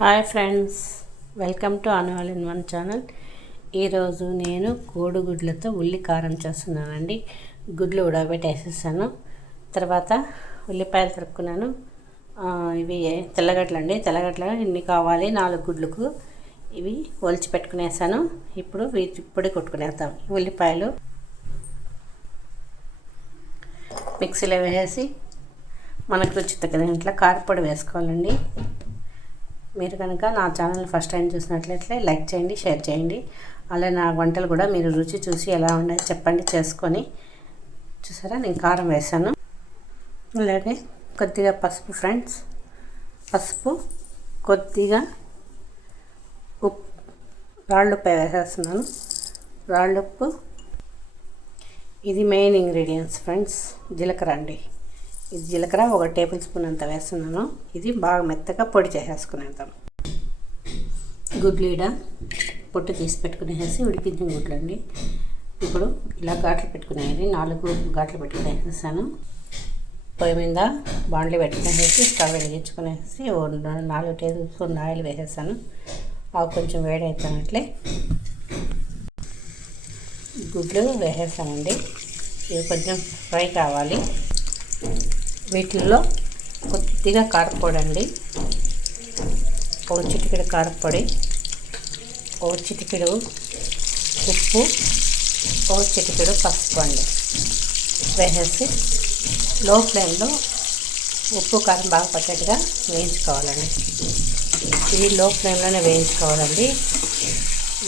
Hi friends, welcome to all in one channel. ఈరోజు నేను కోడిగుడ్లతో ఉల్లి కారం చేస్తున్నానండి. గుడ్లు ఉడకబెట్టేసేసాను. తర్వాత ఉల్లిపాయలు తరుక్కున్నాను. ఇవి తెల్లగడ్డలు అండి. తెల్లగడ్డలు ఇన్ని కావాలి 4 గుడ్లకు. ఇవి ఒలిచి పెట్టుకునేసాను. ఇప్పుడు పొడి కొట్టుకునేద్దాం. ఉల్లిపాయలు మిక్సీలో వేసేసి మనకు రుచి తగినట్ల కారపొడి వేసుకోవాలండి. మీరు కనుక నా ఛానల్ ఫస్ట్ టైం చూసినట్లయితే లైక్ చేయండి, షేర్ చేయండి. అలాగే నా వంటలు కూడా మీరు రుచి చూసి ఎలా ఉన్నాయో చెప్పండి, చేసుకొని. చూసారా, నేను కారం వేసాను. అలాగే కొద్దిగా పసుపు ఫ్రెండ్స్, పసుపు, కొద్దిగా ఉప్పు, రాళ్ళుప్పు వేసేస్తున్నాను. రాళ్ళుప్పు. ఇది మెయిన్ ఇంగ్రీడియంట్స్ ఫ్రెండ్స్, జీలకర్ర అండి. ఇది జీలకర్ర 1 టేబుల్ స్పూన్ అంత వేస్తున్నాను. ఇది బాగా మెత్తగా పొడి చేసేసుకునేద్దాం. గుడ్లు పొట్టు తీసి పెట్టుకునేసి ఉడికించిన గుడ్లు అండి. ఇప్పుడు ఇలా ఘాట్లు పెట్టుకునేది 4 ఘాట్లు పెట్టుకునేసాను. పొయ్యి మీద బాండ్లీ పెట్టుకునేసి స్టవ్ వెలిగించుకునేసి 4 టేబుల్ స్పూన్ ఆయిల్ వేసేసాను. అవి కొంచెం వేడవుతున్నట్లే గుడ్లు వేసేసానండి. ఇవి కొంచెం ఫ్రై కావాలి. వీటిల్లో కొద్దిగా కారపొడి అండి, 1 చిటికెడు కారపొడి, 1 చిటికెడు ఉప్పు, 1 చిటికెడు పసుపు అండి వేసేసి లో ఫ్లేమ్లో ఉప్పు కారం బాగా పట్టేట్టుగా వేయించుకోవాలండి. ఇది లో ఫ్లేమ్లోనే వేయించుకోవాలండి.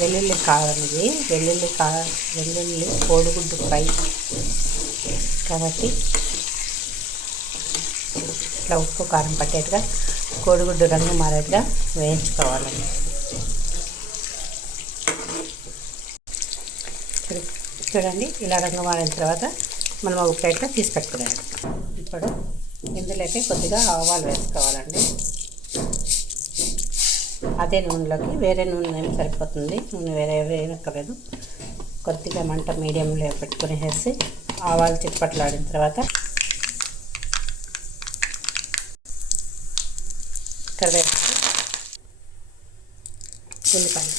వెల్లుల్లి కారం, ఇది వెల్లుల్లి కోడిగుడ్డు ఫ్రై కాబట్టి ఇట్లా ఉప్పు కారం పట్టేట్టుగా కోడిగుడ్డు రంగు మారేట్టుగా వేయించుకోవాలండి. చూడండి, ఇలా రంగు మారిన తర్వాత మనం ఒక ప్లేట్లో తీసి పెట్టుకునేది. ఇప్పుడు ఇందులోకి కొద్దిగా ఆవాలు వేసుకోవాలండి. అదే నూనెలోకి వేరే నూనె సరిపోతుంది. నూనె వేరే వేయక్కర్లేదు. కొద్దిగా మంట మీడియంలో పెట్టుకునేసి ఆవాలు చిట్పట్లాడిన తర్వాత కరివేపాకు, ఉల్లిపాయలు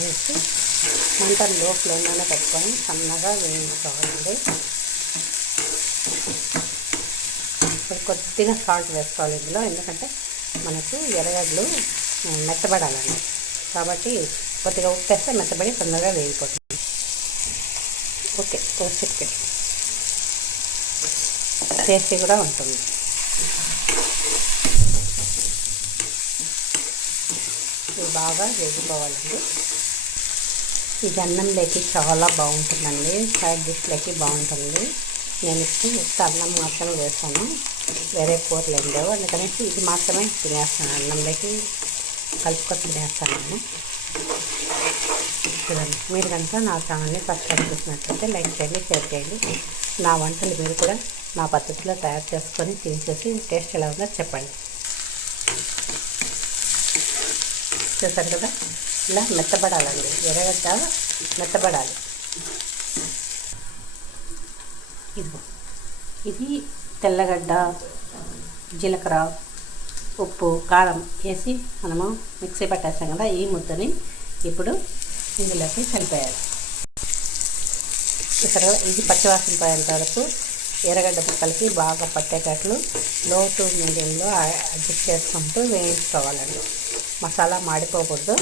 వేసి మంట లో ఫ్లేమ్లోనే పెట్టుకొని సన్నగా వేయించుకోవాలండి. ఇప్పుడు కొద్దిగా సాల్ట్ వేసుకోవాలి ఇందులో, ఎందుకంటే మనకు ఎర్రగడ్డలు మెత్తబడాలండి. కాబట్టి కొద్దిగా ఉప్పు వేస్తే మెత్తబడి తొందరగా వేగిపోతుంది. ఓకే, చిటికెడు టేస్టీ కూడా ఉంటుంది. ఇది బాగా వేగిపోవాలండి. ఇది అన్నంలోకి చాలా బాగుంటుందండి. సైడ్ డిష్లోకి బాగుంటుంది. నేను ఇప్పుడు అన్నం మాత్రమే వేస్తాను, వేరే కూరలు ఏం లేవు. అందుకనేసి ఇది మాత్రమే తినేస్తాను, అన్నంలోకి కలుపుకొని తినేస్తాను నేను. చూడండి, మీరు కనుక నా ఛానల్ని ఫస్ట్ టైం చూసినట్లయితే లైక్ చేయండి, షేర్ చేయండి. నా వంటలు మీరు కూడా నా పద్ధతిలో తయారు చేసుకొని తినేసి టేస్ట్ ఎలా ఉందో చెప్పండి. చూసారు కదా, ఇలా మెత్తబడాలండి. ఎర్రగడ్డ మెత్తబడాలి. ఇది తెల్లగడ్డ, జీలకర్ర, ఉప్పు, కారం వేసి మనము మిక్సీ పట్టేస్తాం కదా. ఈ ముద్దని ఇప్పుడు ఇందులోకి కలిపేయాలి. చూసారు, ఇది పచ్చివాసన పోయేంత వరకు ఎర్రగడ్డ ముక్కలకి బాగా పట్టేటట్లు లో టు మీడియంలో అడ్జస్ట్ చేసుకుంటూ వేయించుకోవాలండి. మసాలా మాడిపోకూడదు,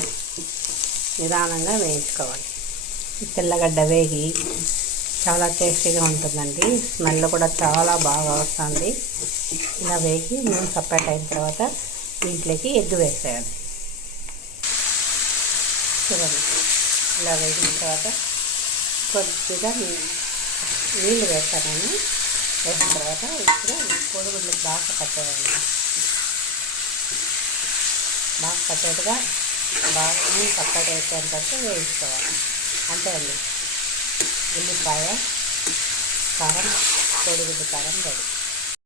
నిదానంగా వేయించుకోవాలి. తెల్లగడ్డ వేగి చాలా టేస్టీగా ఉంటుందండి. స్మెల్ కూడా చాలా బాగా వస్తుంది. ఇలా వేగి నూనె సపరేట్ అయిన తర్వాత దీంట్లోకి ఎగ్ వేసేయాలి. చూడండి, ఇలా వేగిన తర్వాత కొద్దిగా నీళ్ళు వేస్తాను నేను. వేసిన తర్వాత ఇప్పుడు కోడిగుడ్లకు బాగా పట్టేయాలి. బాగా పట్టేట్టుగా బాగా సపరేట్ అయిపోయిన తర్వాత వేయించుకోవాలి. అంతే అండి, ఉల్లిపాయ కారం, కోడిగుడ్డు కారం రెడీ.